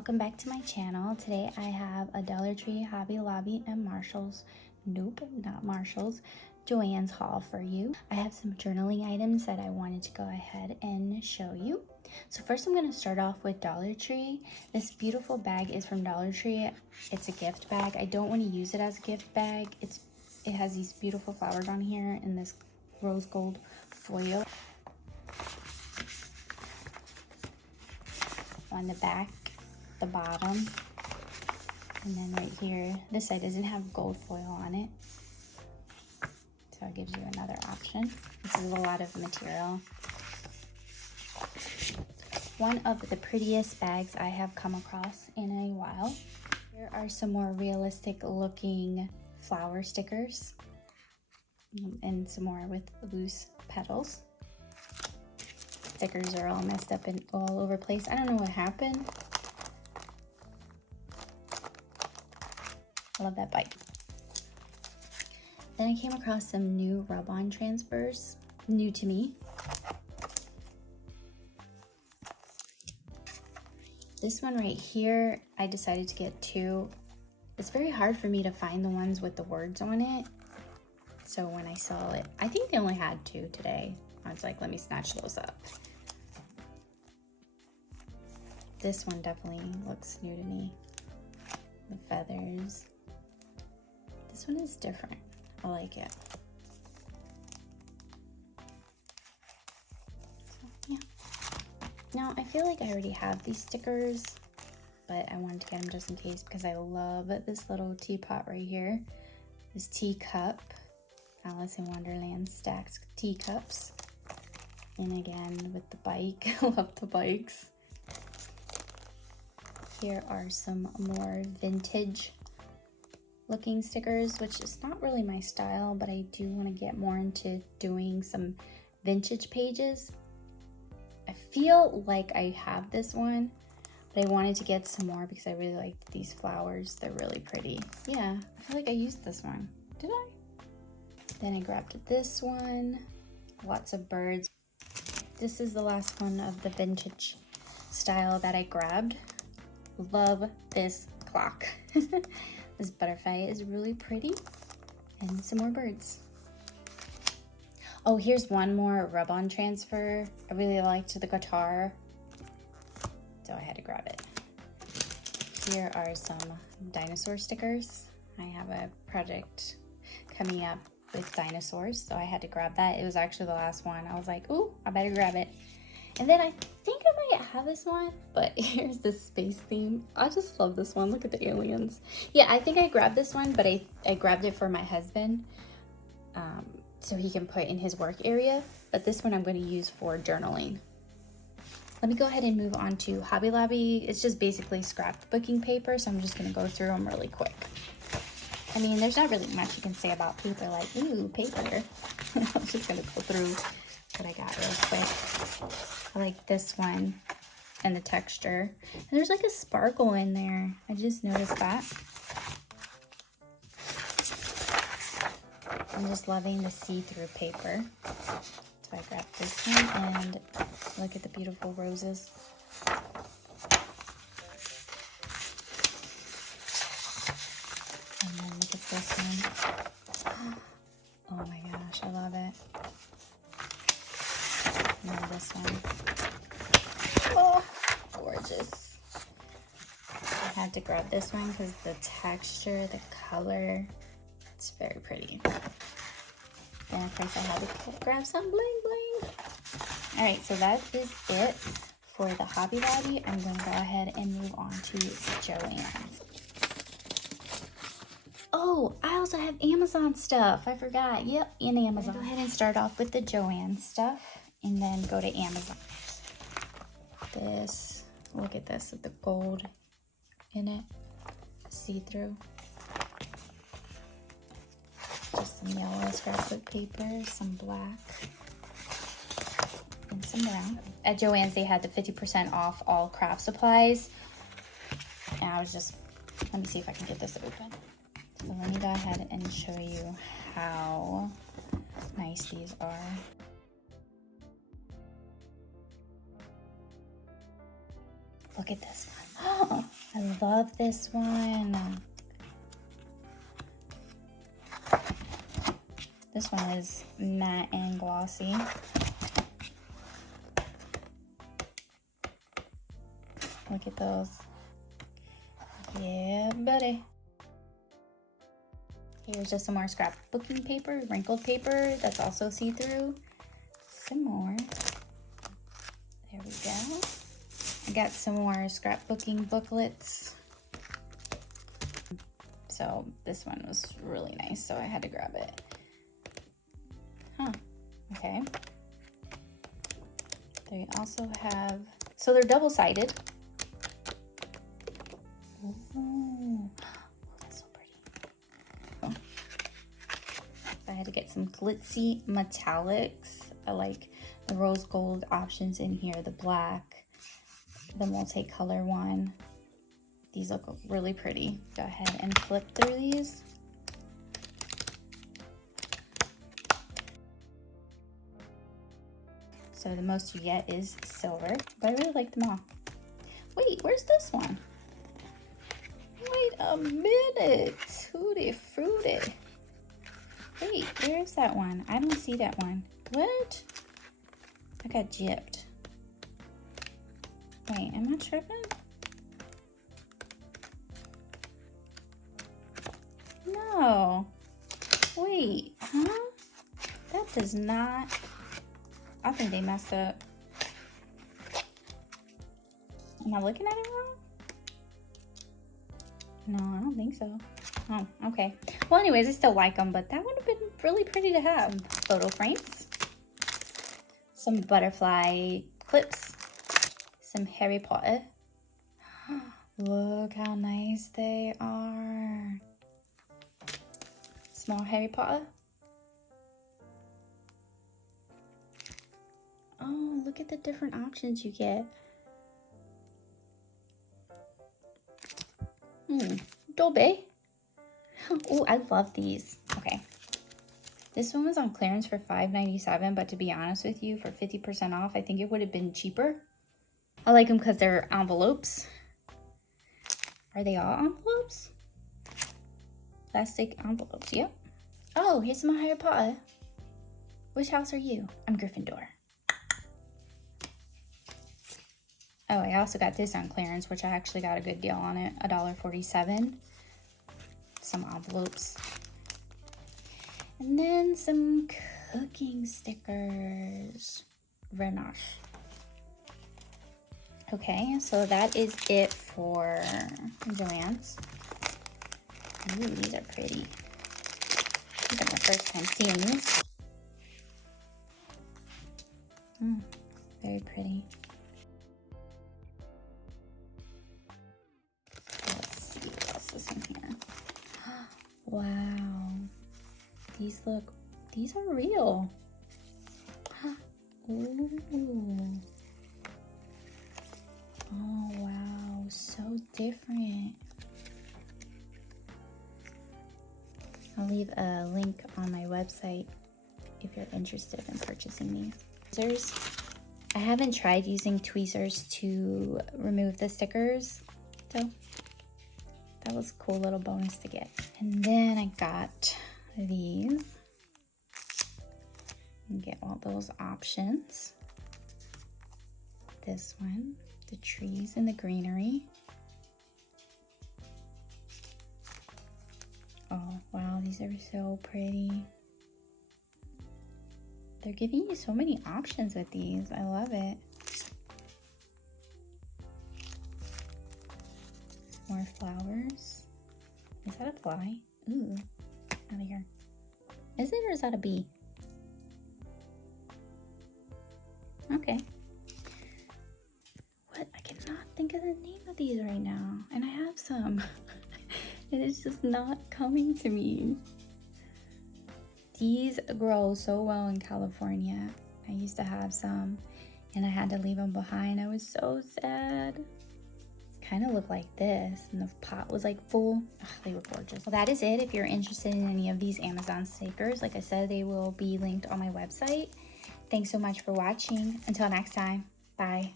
welcome back to my channel. Today I have a Dollar Tree, Hobby Lobby, and Marshall's, nope, not Marshall's, JoAnn's haul for you. I have some journaling items that I wanted to go ahead and show you. So first I'm going to start off with Dollar Tree. This beautiful bag is from Dollar Tree. It's a gift bag. I don't want to use it as a gift bag. It has these beautiful flowers on here in this rose gold foil. On the back, the bottom, and then right here, this side doesn't have gold foil on it, so it gives you another option. This is a lot of material. One of the prettiest bags I have come across in a while. Here are some more realistic looking flower stickers and some more with loose petals. Stickers are all messed up and all over the place. I don't know what happened. I love that bite. Then I came across some new rub-on transfers, new to me. This one right here, I decided to get two. It's very hard for me to find the ones with the words on it. So when I saw it, I think they only had two today. I was like, let me snatch those up. This one definitely looks new to me. The feathers. This one is different. I like it. So, yeah. Now, I feel like I already have these stickers, but I wanted to get them just in case because I love this little teapot right here. This teacup. Alice in Wonderland stacks teacups. And again, with the bike. I love the bikes. Here are some more vintage looking stickers, which is not really my style, but I do want to get more into doing some vintage pages. I feel like I have this one, but I wanted to get some more because I really like these flowers. They're really pretty. Yeah, I feel like I used this one. Did I? Then I grabbed this one. Lots of birds. This is the last one of the vintage style that I grabbed. Love this clock. This butterfly is really pretty. And some more birds. Oh, here's one more rub-on transfer. I really liked the guitar, so I had to grab it. Here are some dinosaur stickers. I have a project coming up with dinosaurs, so I had to grab that. It was actually the last one. I was like, ooh, I better grab it. And then I think I might have this one, but here's the space theme. I just love this one. Look at the aliens. Yeah, I think I grabbed this one, but I grabbed it for my husband so he can put in his work area. But this one I'm going to use for journaling. Let me go ahead and move on to Hobby Lobby. It's just basically scrapbooking paper, so I'm just going to go through them really quick. I mean, there's not really much you can say about paper, like, ooh, paper. I'm just going to go through what I got real quick. I like this one and the texture. And there's like a sparkle in there. I just noticed that. I'm just loving the see-through paper. So I grabbed this one and look at the beautiful roses. And then look at this one. Oh my gosh, I love it. And then this one. Oh, gorgeous. I had to grab this one because the texture, the color, it's very pretty. Then of course I had to grab some bling bling. All right, so that is it for the Hobby Lobby. I'm going to go ahead and move on to JoAnn. Oh, I also have Amazon stuff. I forgot. Yep, in Amazon. Go ahead and start off with the JoAnn stuff and then go to Amazon. This, look at this with the gold in it, see-through. Just some yellow scrapbook paper, some black, and some brown. At JoAnn's they had the 50% off all craft supplies. And I was just, let me see if I can get this open. So let me go ahead and show you how nice these are. Look at this one. love this one. This one is matte and glossy. Look at those. Yeah, buddy. Here's just some more scrapbooking paper, wrinkled paper that's also see-through. Some more. There we go. I got some more scrapbooking booklets. So this one was really nice, so I had to grab it. Huh, okay. They also have, so they're double-sided. Ooh, that's so pretty. I had to get some glitzy metallics. I like the rose gold options in here, the black, the multicolor one. These look really pretty. Go ahead and flip through these. So the most you get is silver, but I really like them all. Wait, where's this one? Wait a minute. Tutti frutti. Wait, where is that one? I don't see that one. What? I got gypped. Wait, am I tripping? No. Wait, huh? That does not... I think they messed up. Am I looking at it wrong? No, I don't think so. Oh, okay. Well, anyways, I still like them, but that would have been really pretty to have. Some photo frames. Some butterfly clips. Some Harry Potter. Look how nice they are. Small Harry Potter. Oh, look at the different options you get. Dolby. Oh, I love these. Okay. This one was on clearance for $5.97, but to be honest with you, for 50% off, I think it would have been cheaper. I like them because they're envelopes. Are they all envelopes? Plastic envelopes, yep. Oh, here's my Harry Potter. Which house are you? I'm Gryffindor. Oh, I also got this on clearance, which I actually got a good deal on it. $1.47. Some envelopes. And then some cooking stickers. Renache. Okay, so that is it for JoAnn's. Ooh, these are pretty. These are my first time seeing these. Very pretty. Let's see what else is in here. Wow. These look, these are real. Ooh. Oh, wow. So different. I'll leave a link on my website if you're interested in purchasing these. Tweezers. I haven't tried using tweezers to remove the stickers, so that was a cool little bonus to get. And then I got these. And get all those options. This one, the trees and the greenery. Oh, wow, these are so pretty. They're giving you so many options with these. I love it. More flowers. Is that a fly? Ooh, out of here. Is it or is that a bee? Okay. What? I cannot think of the name of these right now. And I have some. It is just not coming to me. These grow so well in California. I used to have some and I had to leave them behind. I was so sad. Kind of look like this, and the pot was like full. Ugh, they were gorgeous. Well, that is it. If you're interested in any of these Amazon stickers, like I said, they will be linked on my website. Thanks so much for watching. Until next time, bye.